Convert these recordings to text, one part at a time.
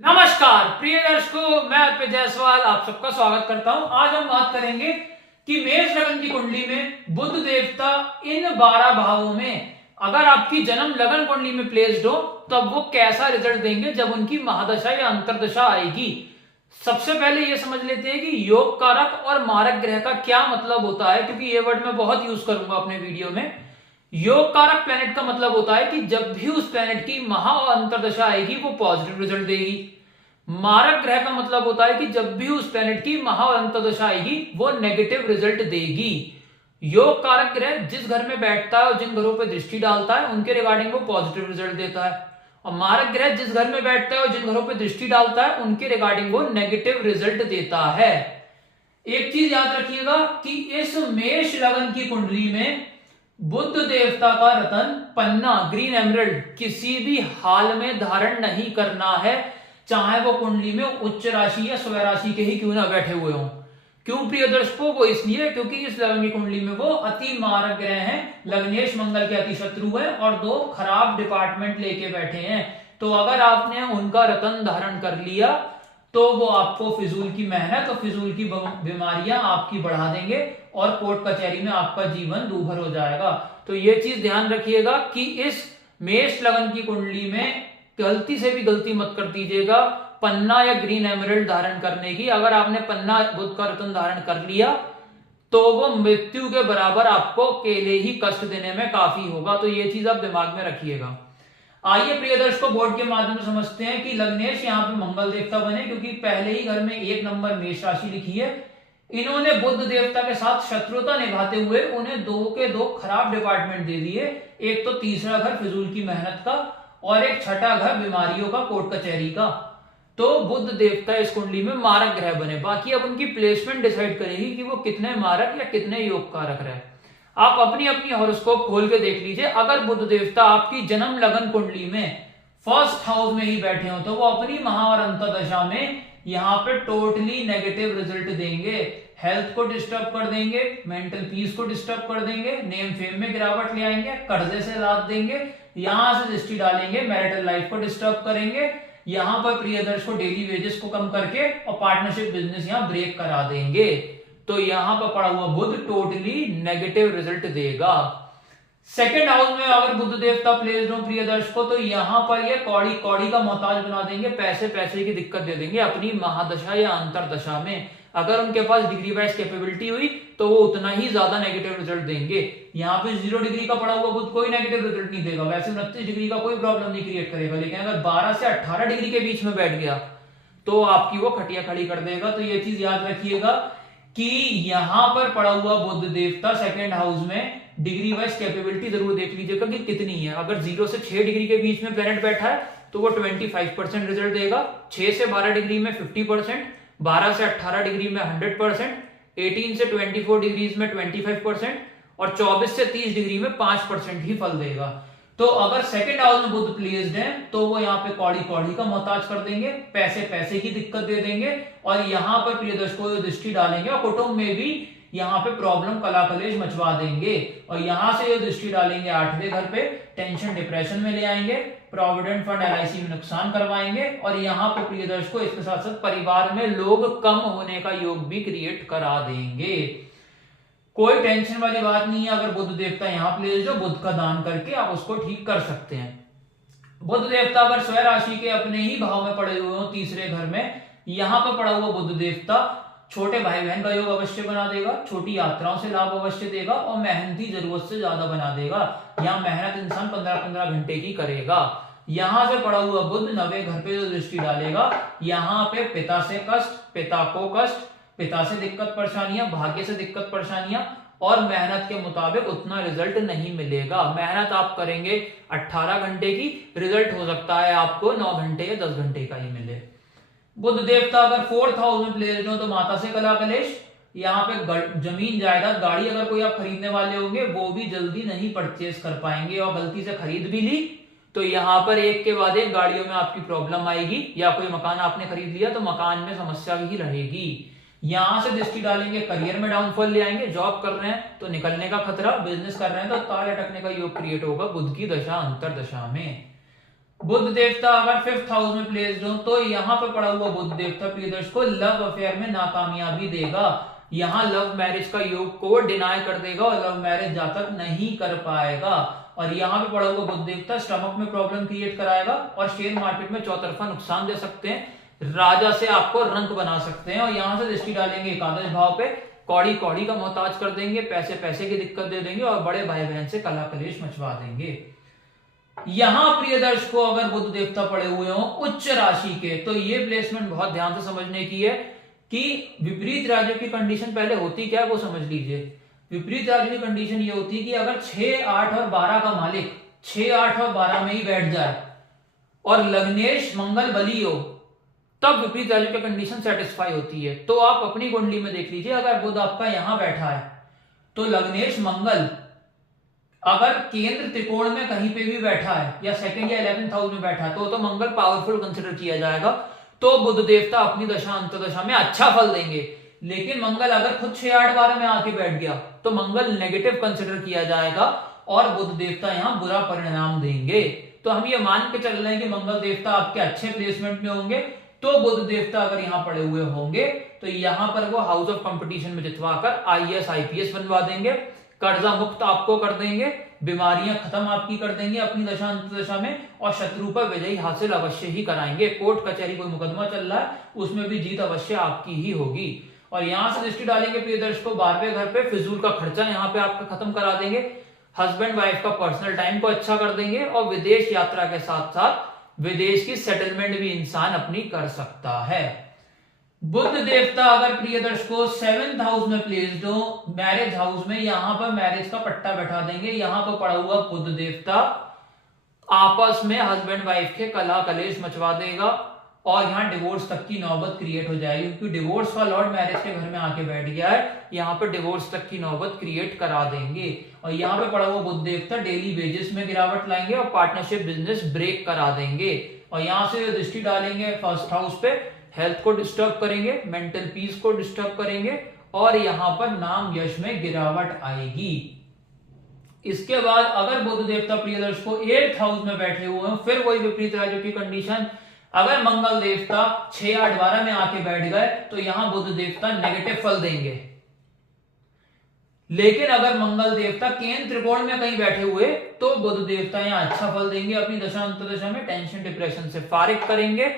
नमस्कार प्रिय दर्शकों, मैं अर्पित जायसवाल आप सबका स्वागत करता हूं। आज हम बात करेंगे कि मेष लगन की कुंडली में बुध देवता इन 12 भावों में अगर आपकी जन्म लगन कुंडली में प्लेस्ड हो तब वो कैसा रिजल्ट देंगे जब उनकी महादशा या अंतरदशा आएगी। सबसे पहले ये समझ लेते हैं कि योग कारक और मारक ग्रह का क्या मतलब होता है, क्योंकि ये वर्ड मैं बहुत यूज करूंगा अपने वीडियो में। योग कारक प्लेनेट का मतलब होता है कि जब भी उस प्लेनेट की महा और अंतरदशा आएगी वो पॉजिटिव रिजल्ट देगी। मारक ग्रह का मतलब होता है कि जब भी उस प्लेनेट की महा और अंतरदशा आएगी वो नेगेटिव रिजल्ट देगी। योग कारक ग्रह जिस घर में बैठता है और जिन घरों पर दृष्टि डालता है उनके रिगार्डिंग वो पॉजिटिव रिजल्ट देता है, और मारक ग्रह जिस घर में बैठता है और जिन घरों पर दृष्टि डालता है उनके रिगार्डिंग वो नेगेटिव रिजल्ट देता है। एक चीज याद रखिएगा कि इस मेष लगन की कुंडली में बुध देवता का रतन पन्ना ग्रीन एमरल्ड किसी भी हाल में धारण नहीं करना है, चाहे वो कुंडली में उच्च राशि या स्व राशि के ही क्यों ना बैठे हुए हों। क्यों प्रिय दर्शकों? वो इसलिए क्योंकि इस लगन की कुंडली में वो अति मारक ग्रह हैं, लग्नेश मंगल के अति शत्रु हैं और 2 खराब डिपार्टमेंट लेके बैठे हैं। तो अगर आपने उनका रतन धारण कर लिया तो वो आपको फिजूल की मेहनत और फिजूल की बीमारियां आपकी बढ़ा देंगे और कोर्ट कचहरी में आपका जीवन दूभर हो जाएगा। तो ये चीज ध्यान रखिएगा कि इस मेष लगन की कुंडली में गलती से भी गलती मत कर दीजिएगा पन्ना या ग्रीन एमरल्ड धारण करने की। अगर आपने पन्ना बुध का रतन धारण कर लिया तो वो मृत्यु के बराबर आपको अकेले ही कष्ट देने में काफी होगा। तो ये चीज आप दिमाग में रखिएगा। आइए प्रिय दर्शकों, बोर्ड के माध्यम से समझते हैं कि लग्नेश यहाँ पे मंगल देवता बने, क्योंकि पहले ही घर में 1 नंबर मेष राशि लिखी है। इन्होंने बुध देवता के साथ शत्रुता निभाते हुए उन्हें 2 के 2 खराब डिपार्टमेंट दे दिए। एक तो तीसरा घर फिजूल की मेहनत का और एक छठा घर बीमारियों का, कोर्ट कचहरी का। तो बुध देवता इस कुंडली में मारक ग्रह बने। बाकी अब उनकी प्लेसमेंट डिसाइड करेगी कि वो कितने मारक या कितने योग कारक रहे। आप अपनी अपनी हॉरोस्कोप खोल के देख लीजिए। अगर बुध देवता आपकी जन्म लगन कुंडली में फर्स्ट हाउस में ही बैठे हो तो वो अपनी महा और अंतरदशा में यहाँ पे टोटली नेगेटिव रिजल्ट देंगे। हेल्थ को डिस्टर्ब कर देंगे, मेंटल पीस को डिस्टर्ब कर देंगे, नेम फेम में गिरावट ले आएंगे, कर्जे से लाद देंगे, यहां से दृष्टि डालेंगे, मैरिटल लाइफ को डिस्टर्ब करेंगे, यहाँ पर प्रिय दर्शक को डेली वेजेस को कम करके और पार्टनरशिप बिजनेस यहाँ ब्रेक करा देंगे। तो यहां पर पड़ा हुआ बुध टोटली नेगेटिव रिजल्ट देगा। सेकंड हाउस में अगर बुध देवता प्लेस्ड हो प्रिय दर्शकों तो यहां पर ये कौड़ी कौड़ी का मोहताज बना देंगे, पैसे पैसे की दिक्कत दे देंगे अपनी महादशा या अंतरदशा में। अगर उनके पास डिग्री वाइज कैपेबिलिटी हुई तो वो उतना ही ज्यादा नेगेटिव रिजल्ट देंगे। यहाँ पे 0 डिग्री का पड़ा हुआ बुध कोई नेगेटिव रिजल्ट नहीं देगा, वैसे 29 डिग्री का कोई प्रॉब्लम नहीं क्रिएट करेगा। लेकिन अगर 12 से 18 डिग्री के बीच में बैठ गया तो आपकी वो खटिया खड़ी कर देगा। तो ये चीज याद रखिएगा कि यहां पर पड़ा हुआ बुध देवता सेकंड हाउस में डिग्री वाइज कैपेबिलिटी जरूर देख लीजिएगा कि कितनी है। अगर 0 से 6 डिग्री के बीच में प्लेनेट बैठा है तो वो 25% रिजल्ट देगा, 6 से 12 डिग्री में 50%, 12 से 18 डिग्री में 100%, 18 से 24 डिग्रीज में 25% और 24 से 30 डिग्री में 5% ही फल देगा। तो अगर सेकंड हाउस में बुध प्लेस्ड है तो वो यहाँ पे कौड़ी कौड़ी का मोहताज कर देंगे, पैसे पैसे की दिक्कत दे देंगे और यहाँ पर प्रिय दर्शकों दृष्टि डालेंगे और कुटुंब में भी यहाँ पे प्रॉब्लम कला कलेश मचवा देंगे। और यहाँ से ये दृष्टि डालेंगे 8वें घर पे, टेंशन डिप्रेशन में ले आएंगे, प्रोविडेंट फंड LIC में नुकसान करवाएंगे और यहाँ पे प्रिय दर्शकों इसके साथ साथ परिवार में लोग कम होने का योग भी क्रिएट करा देंगे। कोई टेंशन वाली बात नहीं है। अगर बुध देवता यहाँ प्लेस्ड हो, बुध का दान करके आप उसको ठीक कर सकते हैं। बुध देवता अगर स्व राशि के अपने ही भाव में पड़े हुए हो, तीसरे घर में, यहाँ पर पड़ा हुआ बुध देवता छोटे भाई बहन का योग अवश्य बना देगा, छोटी यात्राओं से लाभ अवश्य देगा और मेहनती जरूरत से ज्यादा बना देगा। यहाँ मेहनत इंसान 15-15 घंटे की करेगा। यहां से पड़ा हुआ बुध 9वें घर पे जो दृष्टि डालेगा, यहाँ पे पिता से कष्ट, पिता को कष्ट, पिता से दिक्कत परेशानियां, भाग्य से दिक्कत परेशानियां और मेहनत के मुताबिक उतना रिजल्ट नहीं मिलेगा। मेहनत आप करेंगे 18 घंटे की, रिजल्ट हो सकता है आपको 9 घंटे या 10 घंटे का ही मिले। बुध देवता अगर 4th हाउस में प्लेस्ड हो तो माता से कला कलेश, यहाँ पे जमीन जायदाद गाड़ी अगर कोई आप खरीदने वाले होंगे वो भी जल्दी नहीं परचेज कर पाएंगे और गलती से खरीद भी ली तो यहाँ पर एक के बाद एक गाड़ियों में आपकी प्रॉब्लम आएगी, या कोई मकान आपने खरीद लिया तो मकान में समस्या ही रहेगी। यहां से दृष्टि डालेंगे, करियर में डाउनफॉल ले आएंगे, जॉब कर रहे हैं तो निकलने का खतरा, बिजनेस कर रहे हैं तो ताल अटकने का योग क्रिएट होगा बुध की दशा अंतरदशा में। बुध देवता अगर 5th हाउस में प्लेस्ड हो तो यहाँ पे पड़ा हुआ बुध देवता प्रिय दर्शकों लव अफेयर में नाकामयाबी देगा। यहाँ लव मैरिज का योग को डिनाई कर देगा और लव मैरिज जातक नहीं कर पाएगा। और यहाँ पे पड़ा हुआ बुध देवता स्टमक में प्रॉब्लम क्रिएट कराएगा और शेयर मार्केट में चौतरफा नुकसान दे सकते हैं, राजा से आपको रंक बना सकते हैं। और यहाँ से दृष्टि डालेंगे एकादश भाव पे, कौड़ी कौड़ी का मोहताज कर देंगे, पैसे पैसे की दिक्कत दे देंगे और बड़े भाई बहन से कलह कलेश मचवा देंगे। यहां प्रिय दर्शकों अगर बुध देवता पड़े हुए हो उच्च राशि के तो ये प्लेसमेंट बहुत ध्यान से समझने की है कि विपरीत राज्यों की कंडीशन पहले होती क्या है वो समझ लीजिए। विपरीत राज्यों की कंडीशन ये होती है कि अगर 6, 8 और 12 का मालिक 6, 8 और 12 में ही बैठ जाए और लग्नेश मंगल बली हो तब विपरीत राज्यों की कंडीशन सेटिस्फाई होती है। तो आप अपनी कुंडली में देख लीजिए, अगर बुध आपका यहां बैठा है तो लग्नेश मंगल अगर केंद्र त्रिकोण में कहीं पे भी बैठा है या सेकंड या 11th हाउस में बैठा है तो मंगल पावरफुल कंसिडर किया जाएगा। तो बुध देवता अपनी दशा अंतर्दशा में अच्छा फल देंगे। लेकिन मंगल अगर खुद 6, 8, 12 में आके बैठ गया तो मंगल नेगेटिव कंसिडर किया जाएगा और बुध देवता यहाँ बुरा परिणाम देंगे। तो हम ये मान के चल रहे हैं कि मंगल देवता आपके अच्छे प्लेसमेंट में होंगे। तो बुध देवता अगर यहाँ पड़े हुए होंगे तो यहाँ पर वो हाउस ऑफ कंपटीशन में जितवाकर IAS IPS बनवा देंगे, कर्जा मुक्त आपको कर देंगे, बीमारियां खत्म आपकी कर देंगे अपनी दशा अंतदशा में और शत्रु पर विजयी हासिल अवश्य ही कराएंगे। कोर्ट कचहरी कोई मुकदमा चल रहा है उसमें भी जीत अवश्य आपकी ही होगी। और यहां से दृष्टि डालेंगे प्रिय दर्शकों 12वें घर पे, फिजूल का खर्चा यहाँ पे आपका खत्म करा देंगे, हस्बैंड वाइफ का पर्सनल टाइम को अच्छा कर देंगे और विदेश यात्रा के साथ साथ विदेश की सेटलमेंट भी इंसान अपनी कर सकता है। बुध देवता अगर प्रिय दर्शकों 7th हाउस में प्लेस्ड हो मैरिज हाउस में, यहां पर मैरिज का पट्टा बैठा देंगे। यहां पर पड़ा हुआ बुध देवता आपस में हस्बैंड वाइफ के कलह कलेश मचवा देगा और यहाँ डिवोर्स तक की नौबत क्रिएट हो जाएगी, क्योंकि डिवोर्स का लॉर्ड मैरिज के घर में आके बैठ गया है। यहाँ पर डिवोर्स तक की नौबत क्रिएट करा देंगे। और यहाँ पे पड़ा हुआ बुध देवता डेली वेजेस में गिरावट लाएंगे और पार्टनरशिप बिजनेस ब्रेक करा देंगे। और यहाँ से दृष्टि डालेंगे 1st हाउस पे, हेल्थ को डिस्टर्ब करेंगे, मेंटल पीस को डिस्टर्ब करेंगे और यहां पर नाम यश में गिरावट आएगी। इसके बाद अगर बुध देवता प्रिय दर्शकों 8th हाउस में बैठे हुए हैं, फिर वही विपरीत राज्यों की कंडीशन, अगर मंगल देवता 6, 8, 12 में आके बैठ गए तो यहां बुध देवता नेगेटिव फल देंगे। लेकिन अगर मंगल देवता केंद्र त्रिकोण में कहीं बैठे हुए तो बुध देवता यहां अच्छा फल देंगे, अपनी दशा अंतर्दशा में टेंशन डिप्रेशन से फारिग करेंगे,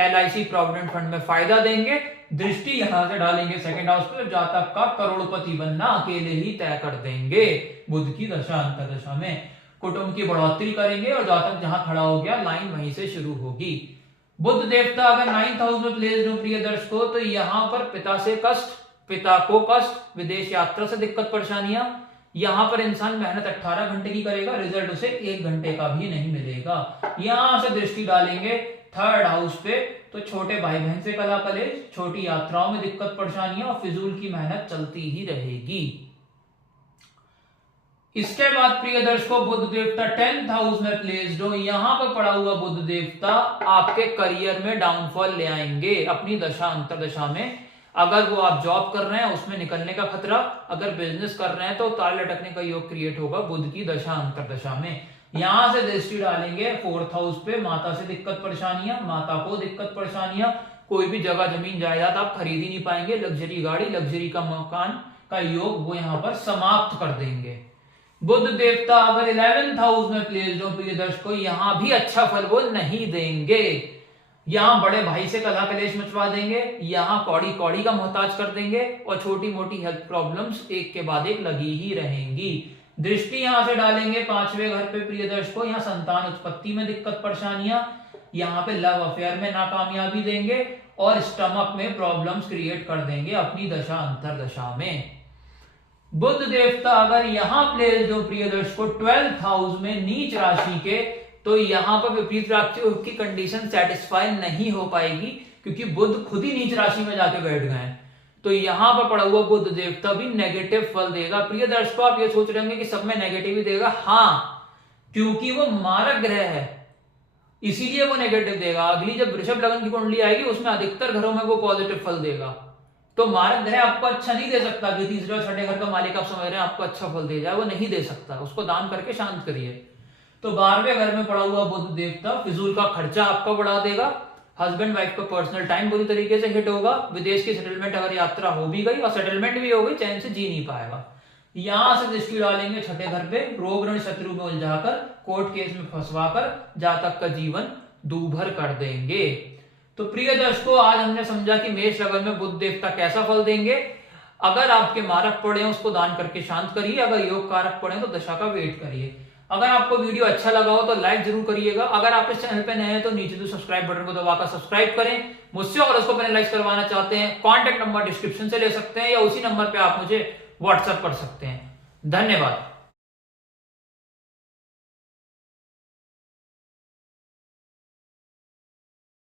LIC प्रोविडेंट फंड में फायदा देंगे। दृष्टि यहां से डालेंगे 2nd हाउस पे, जातक का करोड़पति बनना अकेले ही तय कर देंगे बुध की दशा अंतर्दशा में। कुटुंब की बढ़ोतरी करेंगे और जातक जहां खड़ा हो गया लाइन वहीं से शुरू होगी। बुध देवता अगर 9th हाउस में प्लेस्ड हो प्रिय दर्शकों तो यहां पर पिता से कष्ट, पिता को कष्ट, विदेश यात्रा से दिक्कत परेशानियां। यहां पर इंसान मेहनत 18 घंटे की करेगा, रिजल्ट उसे 1 घंटे का भी नहीं मिलेगा। यहां से दृष्टि डालेंगे 3rd हाउस पे तो छोटे भाई बहन से कलह कलेश, छोटी यात्राओं में दिक्कत परेशानियां और फिजूल की मेहनत चलती ही रहेगी। इसके बाद प्रिय दर्शकों बुध देवता 10th हाउस में प्लेस्ड हो, यहां पर पड़ा हुआ बुध देवता आपके करियर में डाउनफॉल ले आएंगे अपनी दशा अंतर्दशा में। अगर वो आप जॉब कर रहे हैं उसमें निकलने का खतरा, अगर बिजनेस कर रहे हैं तो ताल लटकने का योग क्रिएट होगा बुध की दशा अंतर्दशा में। यहां से दृष्टि डालेंगे 4th हाउस पे, माता से दिक्कत परेशानियां, माता को दिक्कत परेशानियां, कोई भी जगह जमीन जायदाद आप खरीद ही नहीं पाएंगे, लग्जरी गाड़ी, लग्जरी का मकान का योग वो यहां पर समाप्त कर देंगे। बुध देवता अगर 11th हाउस में प्लेस्ड हो प्रिय दर्शकों, यहां भी अच्छा फल वो नहीं देंगे। यहां बड़े भाई से कलह कलेश मचवा देंगे, यहां कौड़ी कौड़ी का मोहताज कर देंगे और छोटी मोटी हेल्थ प्रॉब्लम्स एक के बाद एक लगी ही रहेंगी। दृष्टि यहां से डालेंगे 5वें घर पे प्रिय दर्शकों, यहाँ संतान उत्पत्ति में दिक्कत परेशानियां, यहाँ पे लव अफेयर में नाकामयाबी देंगे और स्टमक में प्रॉब्लम्स क्रिएट कर देंगे अपनी दशा अंतर्दशा में। बुध देवता अगर यहां प्लेस्ड हो प्रिय दर्शकों 12th हाउस में नीच राशि के तो यहां पर विपरीत राज्यों की कंडीशन सेटिस्फाई नहीं हो पाएगी, क्योंकि बुध खुद ही नीच राशि में जाके बैठ गए हैं। तो यहां पर पड़ा हुआ बुध देवता भी नेगेटिव फल देगा। प्रिय दर्शकों आप ये सोच रहे होंगे कि सब में नेगेटिव ही देगा, हाँ, क्योंकि वो मारक ग्रह है इसीलिए वो नेगेटिव देगा। अगली जब वृषभ लग्न की कुंडली आएगी उसमें अधिकतर घरों में वो पॉजिटिव फल देगा। तो मारक ग्रह आपको अच्छा नहीं दे सकता कि 3रे और 6ठे घर का मालिक आप समझ रहे हैं आपको अच्छा फल दे जाए, वो नहीं दे सकता, उसको दान करके शांत करिए। तो 12वें घर में पड़ा हुआ बुध देवता फिजूल का खर्चा आपका बढ़ा देगा, हस्बैंड वाइफ का पर्सनल टाइम बुरी तरीके से हिट होगा, विदेश की सेटलमेंट अगर यात्रा हो भी गई और सेटलमेंट भी हो गई, चैन से जी नहीं पाएगा। यहां से दृष्टि डालेंगे छठे घर पे, रोग ऋण शत्रु में उलझाकर, कोर्ट केस में फंसवाकर जातक का जीवन दूभर कर देंगे। तो प्रिय दर्शकों, आज हमने समझा कि मेष लग्न में बुध देवता कैसा फल देंगे। अगर आपके मारक पड़े हैं उसको दान करके शांत करिए, अगर योग कारक पड़े तो दशा का वेट करिए। अगर आपको वीडियो अच्छा लगा हो तो लाइक जरूर करिएगा। अगर आप इस चैनल पे नए हैं तो नीचे जो सब्सक्राइब बटन को दबाकर सब्सक्राइब करें। मुझसे और उसको पेनलाइज करवाना चाहते हैं, कॉन्टैक्ट नंबर डिस्क्रिप्शन से ले सकते हैं या उसी नंबर पे आप मुझे व्हाट्सएप कर सकते हैं। धन्यवाद।